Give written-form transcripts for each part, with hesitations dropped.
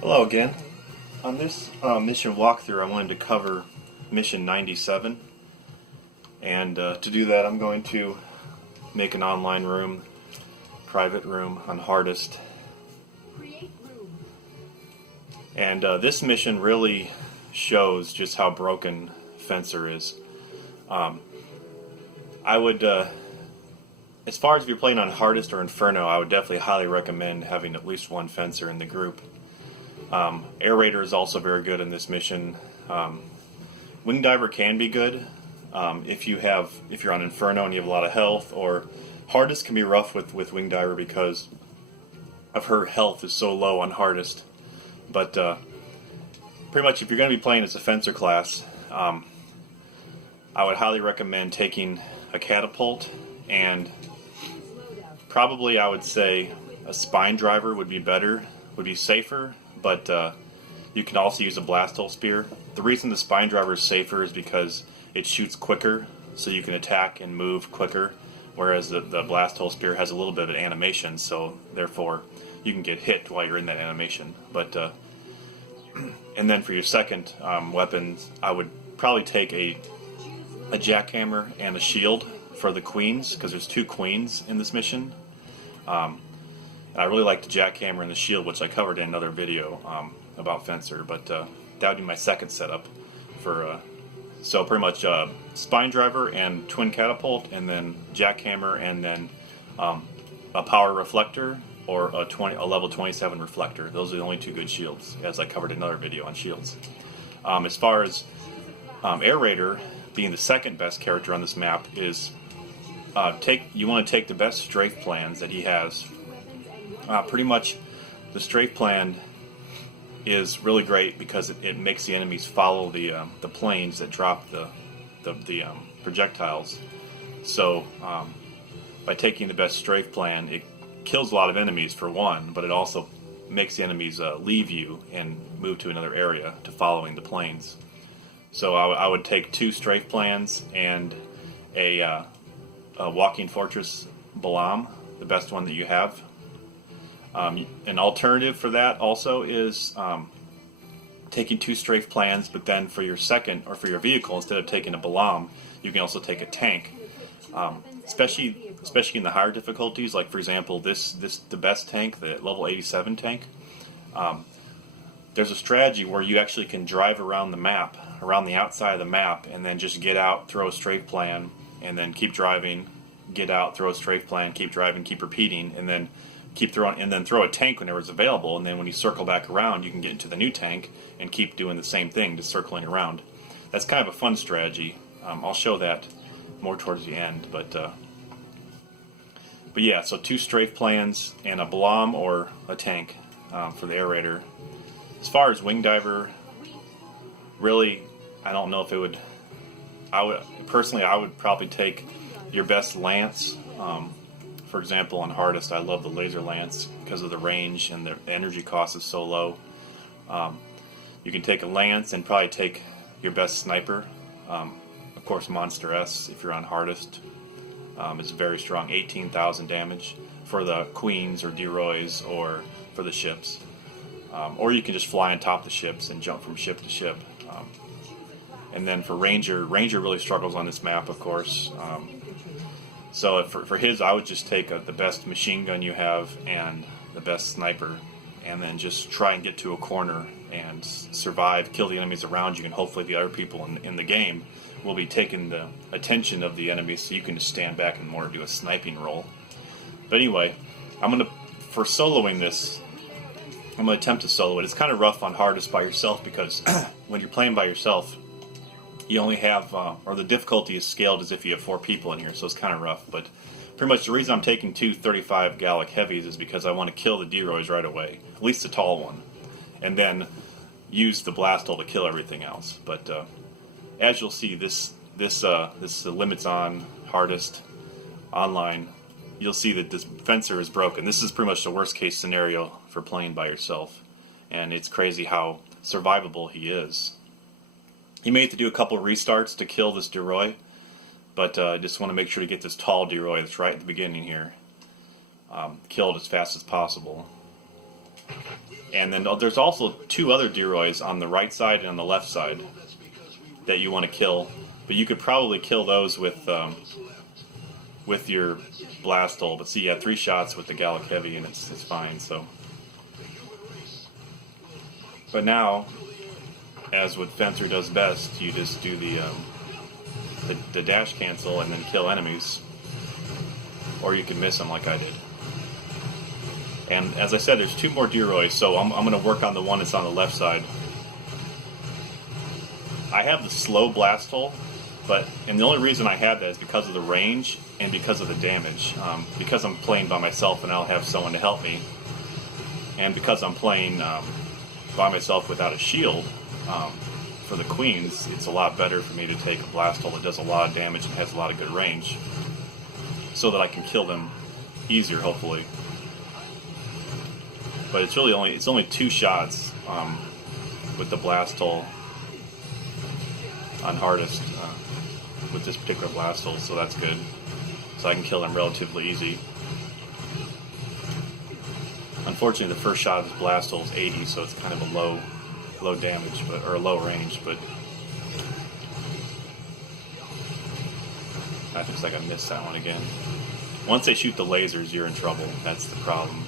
Hello again. On this mission walkthrough, I wanted to cover mission 97, and to do that I'm going to make an online room, private room on hardest. And this mission really shows just how broken Fencer is. I would, as far as if you're playing on hardest or Inferno, I would definitely highly recommend having at least one Fencer in the group. Air Raider is also very good in this mission. Wing Diver can be good if you're on Inferno and you have a lot of health, or hardest can be rough with Wing Diver because of her health is so low on hardest. But pretty much if you're going to be playing as a Fencer class, I would highly recommend taking a catapult, and probably I would say a spine driver would be better, would be safer. But you can also use a blast hole spear. The reason the spine driver is safer is because it shoots quicker, so you can attack and move quicker, whereas the blast hole spear has a little bit of an animation, so therefore you can get hit while you're in that animation. But and then for your second weapon, I would probably take a jackhammer and a shield for the queens, because there's 2 queens in this mission. I really like the jackhammer and the shield, which I covered in another video about Fencer, but that would be my second setup for so pretty much spine driver and twin catapult, and then jackhammer, and then a power reflector or a level 27 reflector. Those are the only 2 good shields, as I covered in another video on shields. As far as Air Raider being the second best character on this map, is you want to take the best strafe plans that he has. Pretty much the strafe plan is really great because it makes the enemies follow the planes that drop the projectiles. So by taking the best strafe plan, it kills a lot of enemies for one, but it also makes the enemies leave you and move to another area to following the planes. So I would take 2 strafe plans and a walking fortress Balam, the best one that you have. An alternative for that also is taking 2 strafe plans, but then for your second, or for your vehicle, instead of taking a Balam, you can also take a tank. Especially in the higher difficulties, like for example the best tank, the level 87 tank. There's a strategy where you actually can drive around the map, around the outside of the map, and then just get out, throw a strafe plan, and then keep driving, get out, throw a strafe plan, keep driving, keep repeating, and then keep throwing, and then throw a tank whenever it's available, and then when you circle back around, you can get into the new tank and keep doing the same thing, just circling around. That's kind of a fun strategy. I'll show that more towards the end, but yeah, so 2 strafe plans and a Balam or a tank for the Air Raider. As far as Wing Diver, really, I don't know if it would. I would probably take your best lance. For example, on hardest, I love the laser lance because of the range, and the energy cost is so low. You can take a lance and probably take your best sniper. Of course, Monster S, if you're on hardest, is very strong, 18,000 damage for the queens or DeRoys or for the ships. Or you can just fly on top of the ships and jump from ship to ship. And then for Ranger really struggles on this map, of course. So for his, I would just take the best machine gun you have and the best sniper, and then just try and get to a corner and survive, kill the enemies around you, and hopefully the other people in the game will be taking the attention of the enemies, so you can just stand back and more do a sniping role. But anyway, for soloing this, I'm going to attempt to solo it. It's kind of rough on hardest by yourself, because when you're playing by yourself, you only have, or the difficulty is scaled as if you have 4 people in here, so it's kind of rough. But pretty much the reason I'm taking 2 35 Gallic heavies is because I want to kill the DeRoys right away, at least the tall one, and then use the blast hole to kill everything else. But as you'll see, this limits on hardest online. You'll see that this Fencer is broken. This is pretty much the worst case scenario for playing by yourself, and it's crazy how survivable he is. He may have to do a couple restarts to kill this DeRoy, but I just want to make sure to get this tall DeRoy that's right at the beginning here killed as fast as possible. And then there's also 2 other Deroys on the right side and on the left side that you want to kill. But you could probably kill those with your blast hole. But see, you have 3 shots with the Gallic Heavy, and it's fine. So, but now, as what Fencer does best, you just do the dash cancel and then kill enemies, or you can miss them like I did. And as I said, there's 2 more Deroys, so I'm going to work on the one that's on the left side. I have the slow blast hole, and the only reason I have that is because of the range and because of the damage. Because I'm playing by myself and I don't have someone to help me, and because I'm playing by myself without a shield, for the queens, it's a lot better for me to take a blast hole that does a lot of damage and has a lot of good range, so that I can kill them easier, hopefully. But it's really only 2 shots with the blast hole on hardest with this particular blast hole, so that's good. So I can kill them relatively easy. Unfortunately, the first shot of this blast hole is 80, so it's kind of a low damage, or a low range. But that looks like I missed that one again. Once they shoot the lasers, you're in trouble. That's the problem.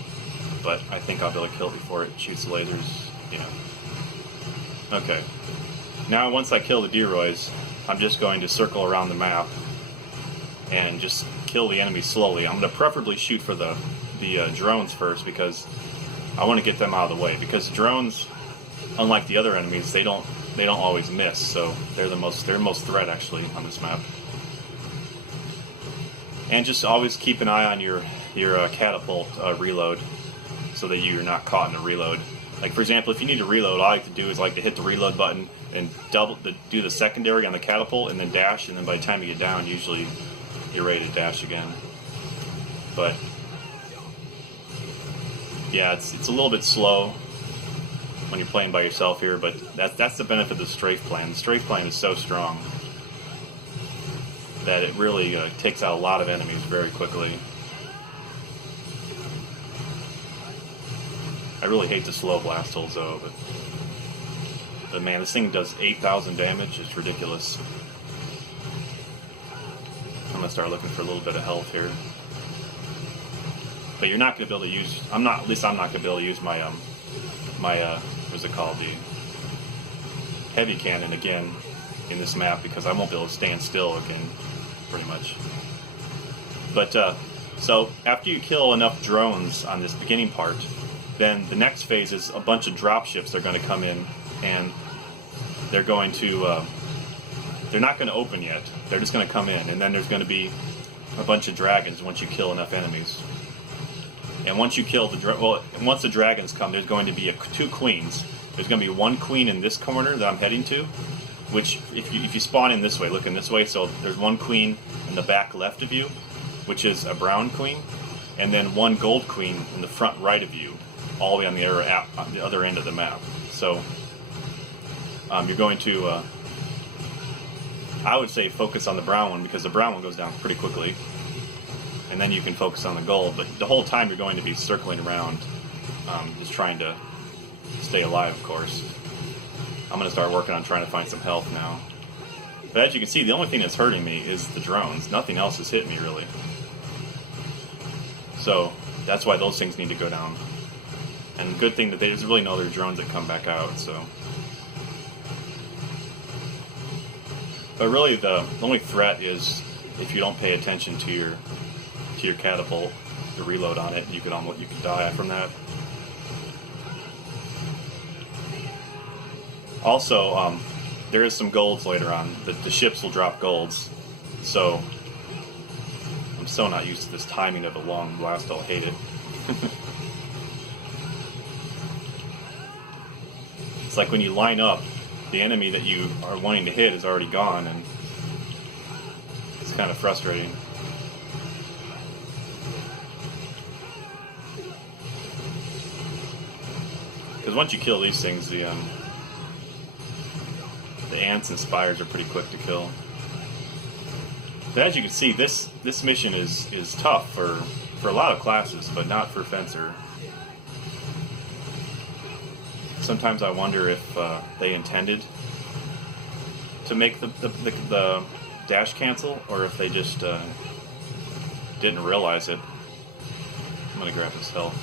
But I think I'll be able to kill it before it shoots the lasers. Yeah. Okay. Now, once I kill the Deroys, I'm just going to circle around the map and just kill the enemy slowly. I'm going to preferably shoot for the drones first, because I want to get them out of the way. Because drones, unlike the other enemies, they don't always miss. So they're the most threat actually on this map. And just always keep an eye on your catapult reload, so that you're not caught in a reload. Like, for example, if you need to reload, all I like to do is to hit the reload button and do the secondary on the catapult and then dash, and then by the time you get down, usually you're ready to dash again. But yeah, it's a little bit slow when you're playing by yourself here, but that's the benefit of the strafe plan. The strafe plan is so strong that it really takes out a lot of enemies very quickly. I really hate the slow blast holes though, but man, this thing does 8,000 damage. It's ridiculous. I'm gonna start looking for a little bit of health here. But you're not gonna be able to use. I'm not gonna be able to use my what's it called, the heavy cannon again in this map, because I won't be able to stand still again, pretty much. But so after you kill enough drones on this beginning part, then the next phase is a bunch of drop ships. They're going to come in, and they're going to they're not going to open yet. They're just going to come in, and then there's going to be a bunch of dragons once you kill enough enemies. And once you kill once the dragons come, there's going to be 2 queens. There's going to be 1 queen in this corner that I'm heading to, which if you spawn in this way, looking this way, so there's 1 queen in the back left of you, which is a brown queen, and then 1 gold queen in the front right of you, all the way on the other end of the map. So you're going to, I would say, focus on the brown one, because the brown one goes down pretty quickly, and then you can focus on the gold. But the whole time you're going to be circling around, just trying to stay alive, of course. I'm going to start working on trying to find some health now. But as you can see, the only thing that's hurting me is the drones. Nothing else has hit me, really. So that's why those things need to go down. And good thing that there's really no other drones that come back out, so. But really, the only threat is if you don't pay attention to your catapult, the reload on it. You could die from that. Also, there is some golds later on. The ships will drop golds, so I'm so not used to this timing of a long blast. I'll hate it. It's like when you line up, the enemy that you are wanting to hit is already gone, and it's kind of frustrating. Because once you kill these things, the ants and spires are pretty quick to kill. But as you can see, this mission is tough for a lot of classes, but not for Fencer. sometimes I wonder if they intended to make the dash cancel, or if they just didn't realize it. I'm gonna grab his health.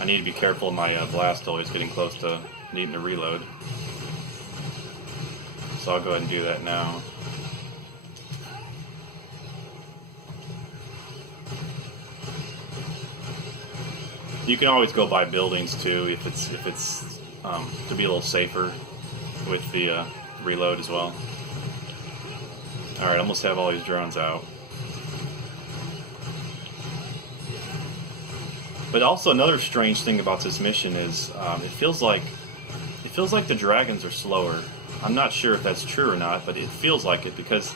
I need to be careful of my Blastoise. He's getting close to needing to reload. So I'll go ahead and do that now. You can always go by buildings too if it's to be a little safer with the reload as well. Alright, I almost have all these drones out. But also another strange thing about this mission is it feels like the dragons are slower. I'm not sure if that's true or not, but it feels like it, because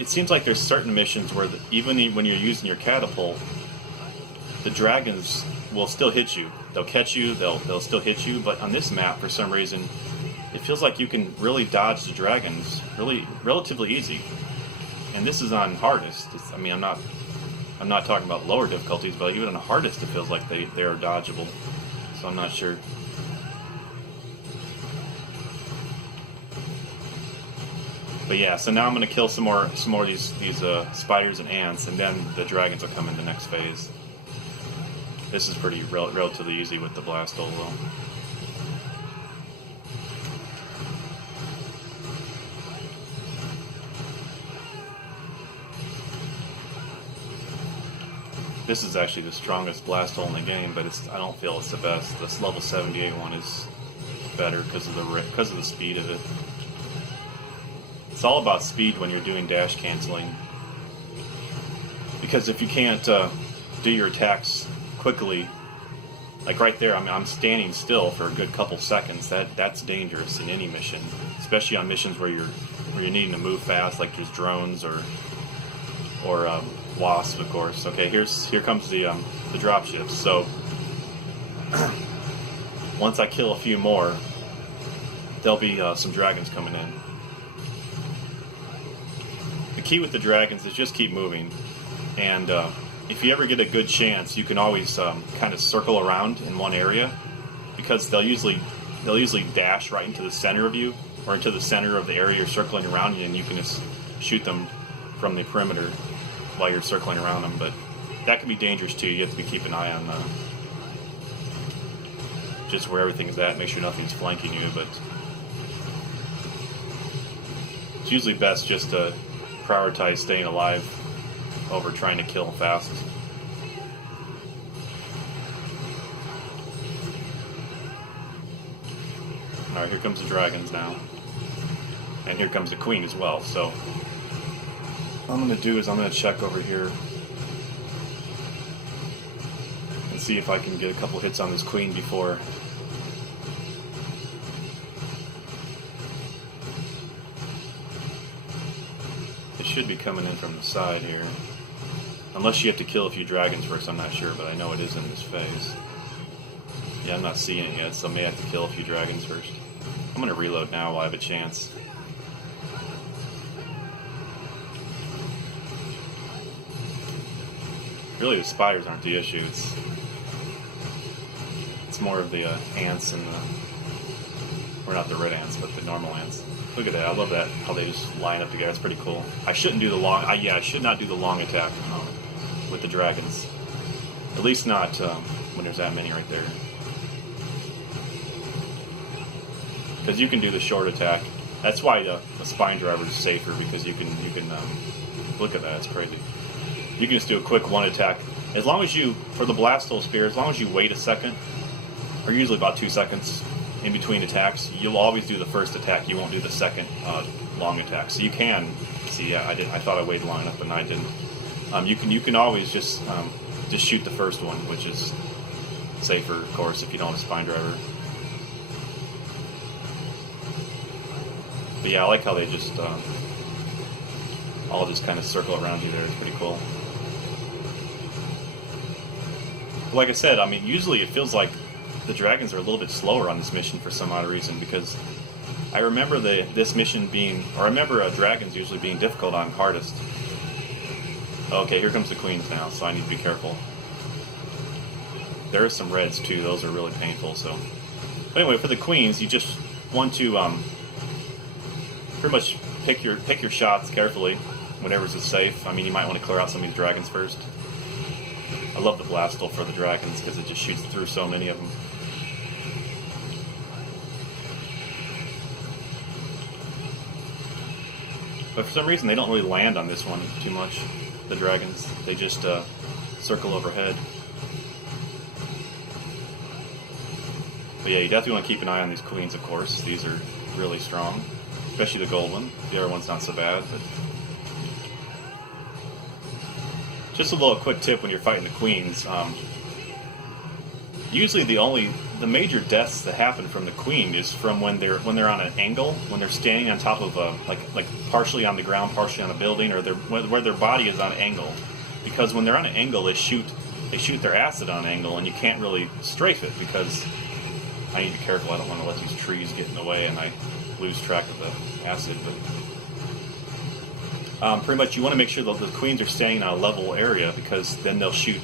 it seems like there's certain missions where even when you're using your catapult, the dragons will still hit you. They'll catch you, they'll still hit you, but on this map, for some reason, it feels like you can really dodge the dragons relatively easy. And this is on hardest. I mean, I'm not talking about lower difficulties, but even on the hardest, it feels like they are dodgeable. So I'm not sure. But yeah, so now I'm going to kill some more of these spiders and ants, and then the dragons will come in the next phase. This is pretty relatively easy with the Blastoise though. This is actually the strongest Blastoise in the game, but I don't feel it's the best. This level 78 one is better because of the speed of it. It's all about speed when you're doing dash canceling, because if you can't do your attacks quickly, like right there, I'm standing still for a good couple seconds. That's dangerous in any mission, especially on missions where you're needing to move fast, like there's drones or wasps, of course. Okay, here comes the dropships. So once I kill a few more, there'll be some dragons coming in. The key with the dragons is just keep moving, and if you ever get a good chance, you can always kind of circle around in one area, because they'll usually dash right into the center of you, or into the center of the area you're circling around, and you can just shoot them from the perimeter while you're circling around them. But that can be dangerous too. You have to be keeping an eye on just where everything's at, make sure nothing's flanking you. But it's usually best just to prioritize staying alive over trying to kill fast. Alright, here comes the dragons now. And here comes the queen as well. So what I'm going to do is I'm going to check over here and see if I can get a couple hits on this queen before it should be coming in from the side here. Unless you have to kill a few dragons first, I'm not sure, but I know it is in this phase. Yeah, I'm not seeing it yet, so I may have to kill a few dragons first. I'm going to reload now while I have a chance. Really, the spiders aren't the issue. It's more of the ants and or not the red ants, but the normal ants. Look at that! I love that how they just line up together. It's pretty cool. I shouldn't do the long. I should not do the long attack with the dragons. At least not when there's that many right there. Because you can do the short attack. That's why the spine driver is safer, because you can look at that. It's crazy. You can just do a quick one attack. As long as you, for the Blastoise Spear, as long as you wait a second, or usually about 2 seconds in between attacks, you'll always do the first attack. You won't do the second long attack. So you can see. I thought I waited long enough, but I didn't. You can always just shoot the first one, which is safer, of course, if you don't have a spine driver. But yeah, I like how they just all just kind of circle around you there. It's pretty cool. Like I said, I mean, usually it feels like the dragons are a little bit slower on this mission for some odd reason, because I remember this mission being, or I remember dragons usually being difficult on hardest. Okay, here comes the queens now, so I need to be careful. There are some reds too. Those are really painful. So, but anyway, for the queens, you just want to pretty much pick your shots carefully. Whatever's safe. I mean, you might want to clear out some of these dragons first. I love the Blastal for the dragons because it just shoots through so many of them. But for some reason, they don't really land on this one too much, the dragons. They just circle overhead. But yeah, you definitely want to keep an eye on these queens, of course. These are really strong, especially the gold one. The other one's not so bad, but... Just a little quick tip when you're fighting the queens. Usually the major deaths that happen from the queen is from when they're on an angle, when they're standing on top of a like partially on the ground, partially on a building, or where their body is on an angle. Because when they're on an angle, they shoot their acid on an angle, and you can't really strafe it because I need to be careful. I don't want to let these trees get in the way, and I lose track of the acid. But pretty much, you want to make sure that the queens are staying on a level area because then they'll shoot,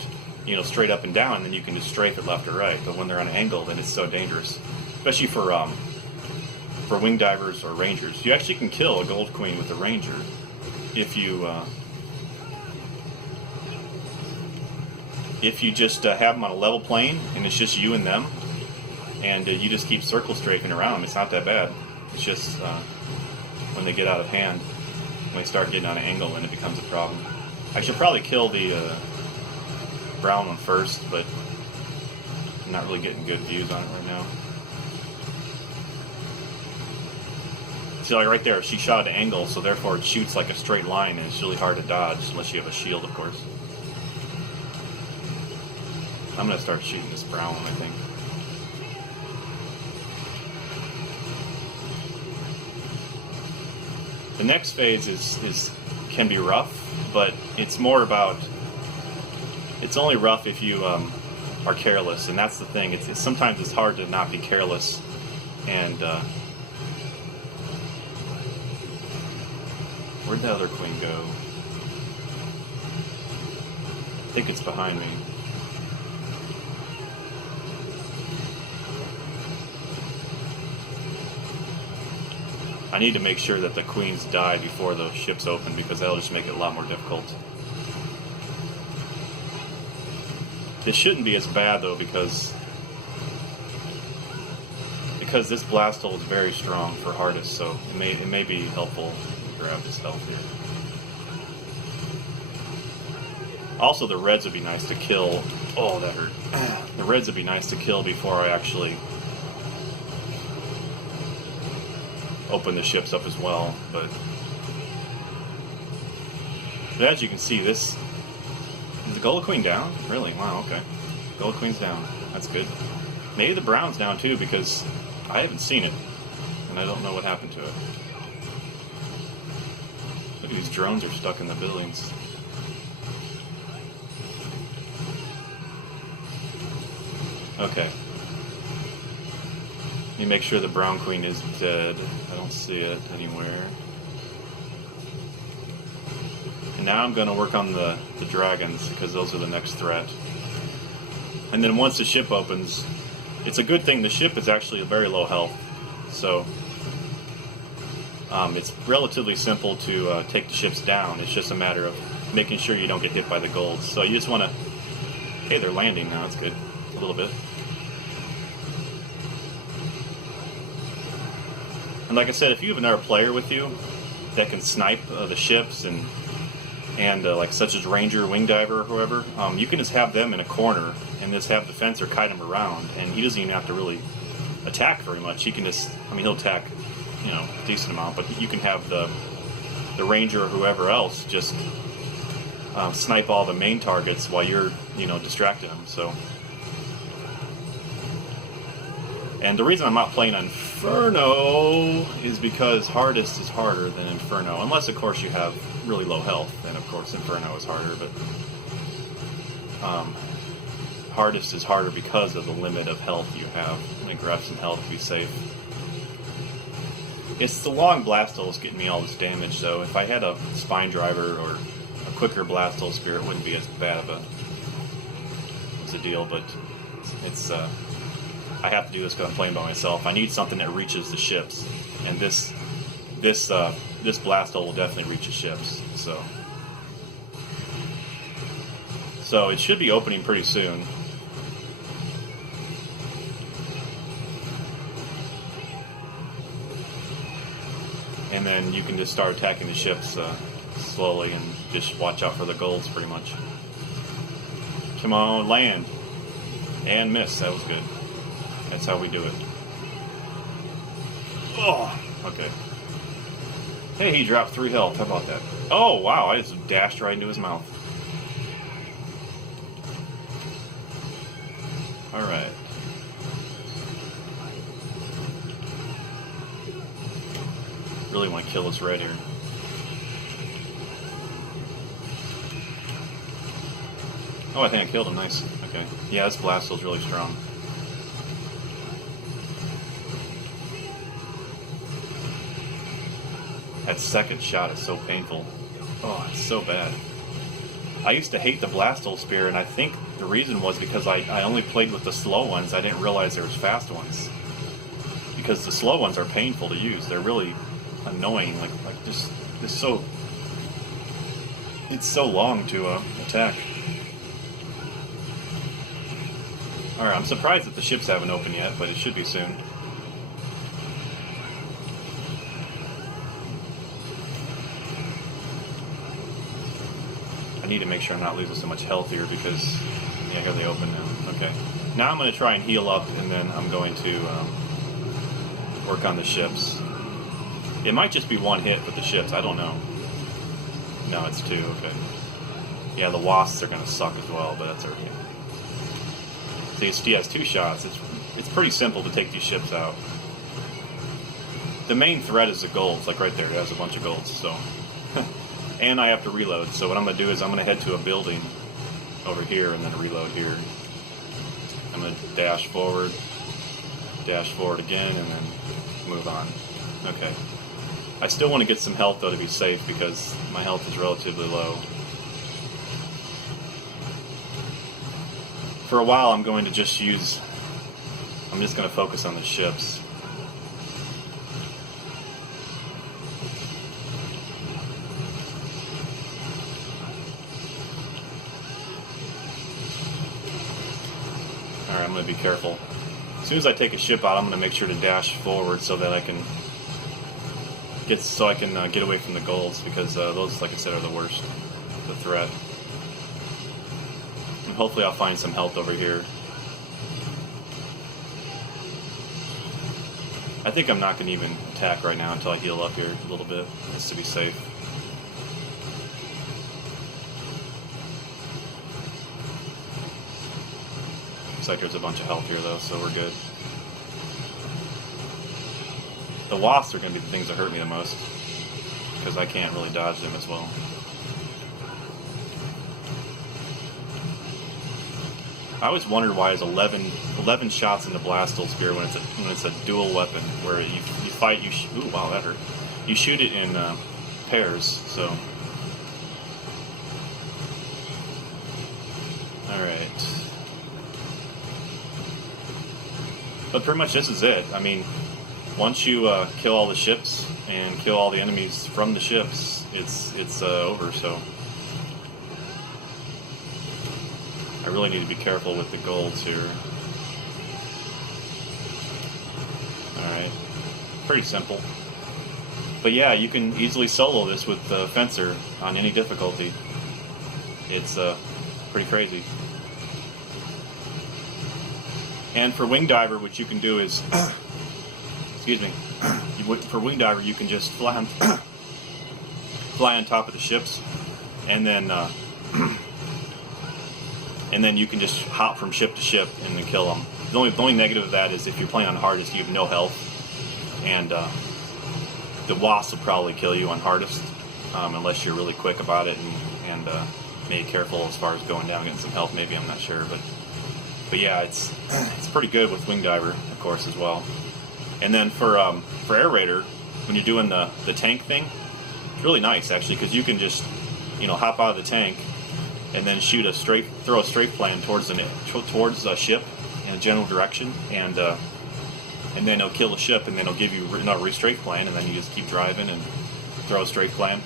straight up and down, and then you can just strafe it left or right. But when they're on an angle, then it's so dangerous, especially for wing divers or rangers. You actually can kill a gold queen with a ranger if you just have them on a level plane and it's just you and them, and you just keep circle strafing around them. It's not that bad. It's just when they get out of hand, when they start getting on an angle, then it becomes a problem. I should probably kill the brown one first, but I'm not really getting good views on it right now. See, like right there, she shot at an angle, so therefore it shoots like a straight line, and it's really hard to dodge unless you have a shield, of course. I'm going to start shooting this brown one, I think. The next phase can be rough, but it's more about... It's only rough if you are careless, and that's the thing. Sometimes it's hard to not be careless, and where'd the other queen go? I think it's behind me. I need to make sure that the queens die before the ships open because that'll just make it a lot more difficult. This shouldn't be as bad though because this Blastal is very strong for hardest, so it may be helpful to grab this health here. Also, the reds would be nice to kill. Oh, that hurt. The reds would be nice to kill before I actually open the ships up as well, but as you can see, is the Gold Queen down? Really? Wow, okay. Gold Queen's down. That's good. Maybe the brown's down too because I haven't seen it and I don't know what happened to it. Look at these drones are stuck in the buildings. Okay. Let me make sure the brown queen is dead. I don't see it anywhere. And now I'm going to work on the dragons because those are the next threat. And then once the ship opens, it's a good thing the ship is actually a very low health. So it's relatively simple to take the ships down. It's just a matter of making sure you don't get hit by the gold. So you just want to... Hey, they're landing now. That's good. A little bit. And like I said, if you have another player with you that can snipe the ships and like such as Ranger, Wing Diver, or whoever, you can just have them in a corner and just have the fencer kite him around, and he doesn't even have to really attack very much. He can just, he'll attack, a decent amount, but you can have the Ranger or whoever else just snipe all the main targets while you're, distracting them. So. And the reason I'm not playing Inferno is because hardest is harder than Inferno. Unless, of course, you have really low health. Then, of course, Inferno is harder. But hardest is harder because of the limit of health you have. And grab some health to be safe. It's the long Blastals getting me all this damage, though. If I had a Spine Driver or a quicker Blastal Spear, it wouldn't be as bad of a deal. But It's I have to do this because I'm playing by myself. I need something that reaches the ships, and this blast hole will definitely reach the ships. So it should be opening pretty soon. And then you can just start attacking the ships slowly and just watch out for the golds pretty much. Come on, land. And miss. That was good. That's how we do it. Oh, okay. Hey, he dropped 3 health. How about that? Oh, wow. I just dashed right into his mouth. Alright. Really want to kill this red here. Oh, I think I killed him. Nice. Okay. Yeah, this blast feels really strong. That second shot is so painful. Oh, it's so bad. I used to hate the Blastal Spear, and I think the reason was because I only played with the slow ones. I didn't realize there was fast ones. Because the slow ones are painful to use. They're really annoying. Like just so... It's so long to attack. Alright, I'm surprised that the ships haven't opened yet, but it should be soon. I need to make sure I'm not losing so much health here because, yeah, here they open now. Okay. Now I'm going to try and heal up, and then I'm going to work on the ships. It might just be 1 hit with the ships. I don't know. No, it's 2. Okay. Yeah, the wasps are going to suck as well, but that's okay. See, he has 2 shots. It's pretty simple to take these ships out. The main threat is the golds. Like right there, it has a bunch of golds, so... And I have to reload, so what I'm going to do is I'm going to head to a building over here and then reload here. I'm going to dash forward again, and then move on. Okay. I still want to get some health, though, to be safe, because my health is relatively low. For a while, I'm going to just use... I'm just going to focus on the ships. Alright, I'm going to be careful. As soon as I take a ship out, I'm going to make sure to dash forward so that I can get away from the golds, because those, like I said, are the worst, the threat. And hopefully I'll find some health over here. I think I'm not going to even attack right now until I heal up here a little bit, just to be safe. Looks like there's a bunch of health here, though, so we're good. The wasps are going to be the things that hurt me the most, because I can't really dodge them as well. I always wondered why it's 11 shots in the Blastal Spear when it's a dual weapon, where you fight, ooh, wow, that hurt. You shoot it in pairs, so... Alright. But pretty much this is it. I mean, once you kill all the ships and kill all the enemies from the ships, it's over, so... I really need to be careful with the golds here. Alright. Pretty simple. But yeah, you can easily solo this with Fencer on any difficulty. It's pretty crazy. And for Wing Diver, what you can do is... excuse me. For Wing Diver, you can just fly on top of the ships, and then... and then you can just hop from ship to ship and then kill them. The only negative of that is if you're playing on hardest, you have no health, and the wasps will probably kill you on hardest, unless you're really quick about it and maybe careful as far as going down and getting some health. Maybe, I'm not sure, but yeah, it's pretty good with Wing Diver, of course, as well. And then for Air Raider, when you're doing the tank thing, it's really nice actually, because you can just hop out of the tank and then throw a strafe plan towards the ship, in a general direction, and then he'll kill the ship, and then he'll give you another strafe plan, and then you just keep driving and throw a strafe plan.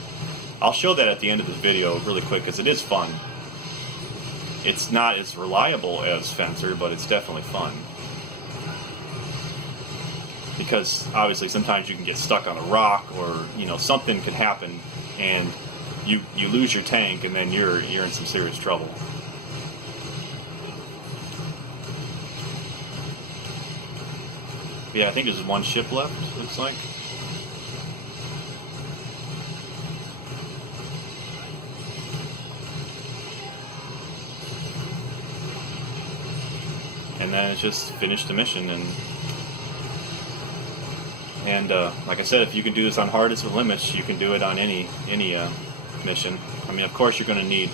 I'll show that at the end of this video really quick because it is fun. It's not as reliable as Fencer, but it's definitely fun. Because obviously sometimes you can get stuck on a rock, or something could happen, and you lose your tank, and then you're in some serious trouble. Yeah, I think there's one ship left, looks like. And then it's just finish the mission, and like I said, if you can do this on hardest of limits, you can do it on any mission. I mean, of course, you're going to need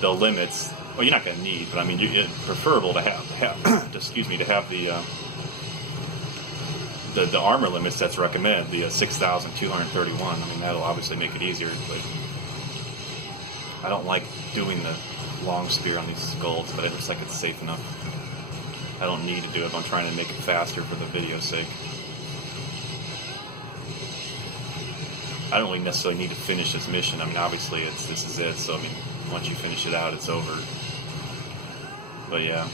the limits. Well, you're not going to need, but I mean, it's preferable to have excuse me, to have the armor limits that's recommended, the 6,231. I mean, that'll obviously make it easier, but I don't like doing the long spear on these skulls, but it looks like it's safe enough. I don't need to do it, but I'm trying to make it faster for the video's sake. I don't really necessarily need to finish this mission. I mean, obviously, this is it, so I mean, once you finish it out, it's over. But yeah.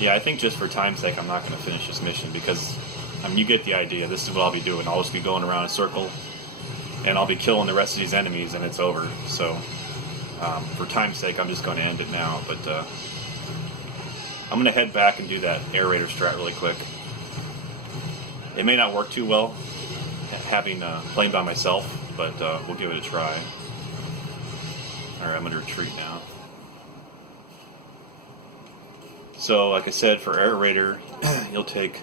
Yeah, I think just for time's sake, I'm not going to finish this mission because, I mean, you get the idea. This is what I'll be doing. I'll just be going around in a circle, and I'll be killing the rest of these enemies, and it's over. So, for time's sake, I'm just going to end it now. But I'm going to head back and do that aerator strat really quick. It may not work too well, having playing by myself, but we'll give it a try. All right, I'm going to retreat now. So, like I said, for aerator, you'll take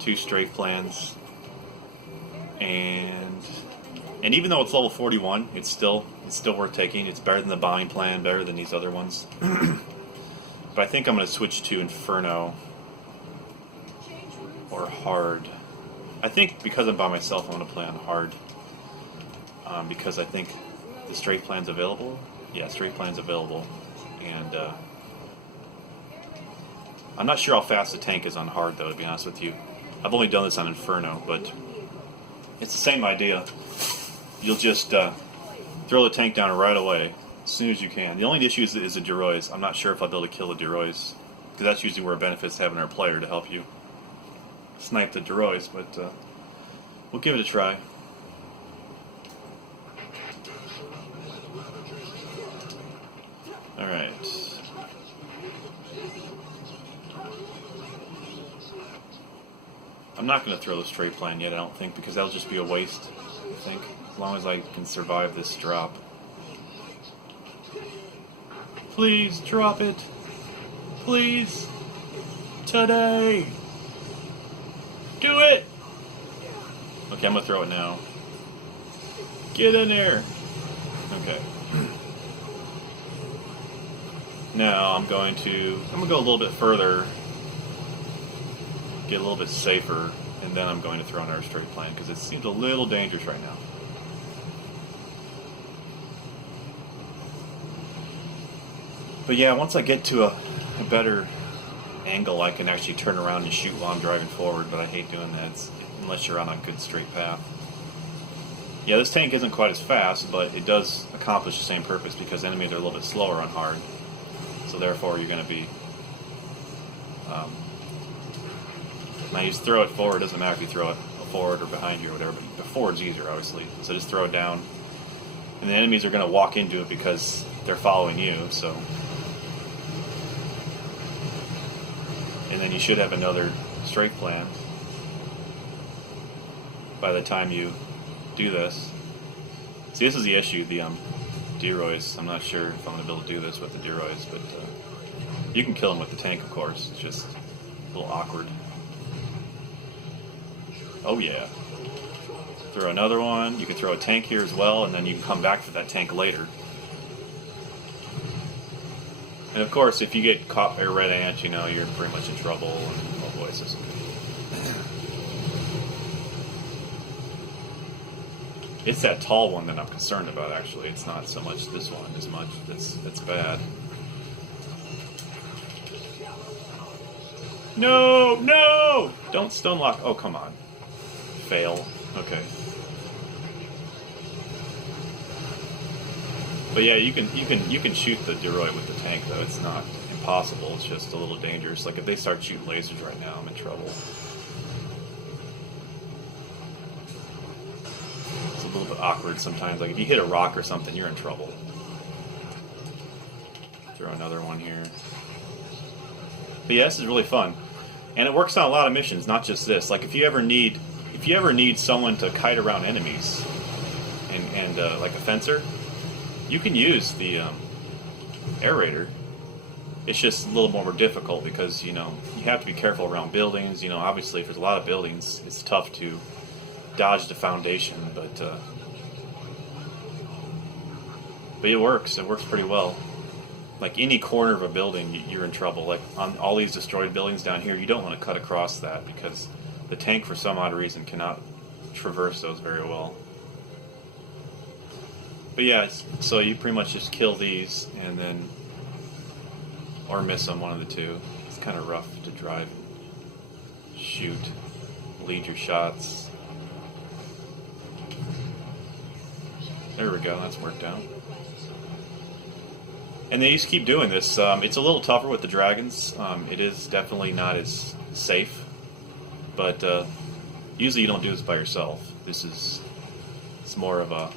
2 strafe plans, and even though it's level 41, it's still worth taking. It's better than the bombing plan, better than these other ones. But I think I'm going to switch to Inferno or hard. I think because I'm by myself, I'm going to play on hard, because I think the strafe plan's available. Yeah, strafe plan's available, and I'm not sure how fast the tank is on hard, though, to be honest with you. I've only done this on Inferno, but it's the same idea. You'll just throw the tank down right away, as soon as you can. The only issue is the Duroys. I'm not sure if I'll be able to kill the Duroys, because that's usually where it benefits having our player to help you snipe the Duroys, but we'll give it a try. Alright. I'm not going to throw the straight plan yet, I don't think, because that'll just be a waste, I think, as long as I can survive this drop. Please, drop it. Please. Today. Do it! Okay, I'm going to throw it now. Get in there. Okay. Now I'm going to go a little bit further, get a little bit safer, and then I'm going to throw an air straight plane because it seems a little dangerous right now. But yeah, once I get to a better angle, I can actually turn around and shoot while I'm driving forward, but I hate doing that unless you're on a good straight path. Yeah, this tank isn't quite as fast, but it does accomplish the same purpose because enemies are a little bit slower on hard. So therefore, you're going to be... now you just throw it forward. It doesn't matter if you throw it forward or behind you or whatever, but forward's easier, obviously. So just throw it down. And the enemies are going to walk into it because they're following you, so... And then you should have another straight plan by the time you do this. See, this is the issue, the Duroys. I'm not sure if I'm going to be able to do this with the Duroys, but you can kill them with the tank, of course. It's just a little awkward. Oh yeah. Throw another one. You can throw a tank here as well, and then you can come back for that tank later. And of course, if you get caught by a red ant, you know, you're pretty much in trouble. And, oh boy, this is... It's that tall one that I'm concerned about, actually. It's not so much this one as much. That's bad. No! No! Don't stone lock. Oh, come on. Fail. Okay. But yeah, you can shoot the Duroy with the tank, though. It's not impossible. It's just a little dangerous. Like, if they start shooting lasers right now, I'm in trouble. It's a little bit awkward sometimes. Like, if you hit a rock or something, you're in trouble. Throw another one here. But yeah, this is really fun. And it works on a lot of missions, not just this. Like, if you ever need someone to kite around enemies and like a fencer, you can use the air raider. It's just a little more difficult because, you know, you have to be careful around buildings. You know, obviously, if there's a lot of buildings, it's tough to dodge the foundation, but it works. It works pretty well. Like, any corner of a building, you're in trouble. Like, on all these destroyed buildings down here, you don't want to cut across that because the tank, for some odd reason, cannot traverse those very well. But yeah, so you pretty much just kill these and then, or miss them, one of the two. It's kind of rough to drive and shoot, lead your shots. There we go, that's worked out. And they just keep doing this. It's a little tougher with the dragons. It is definitely not as safe, but usually you don't do this by yourself. It's more of a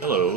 hello.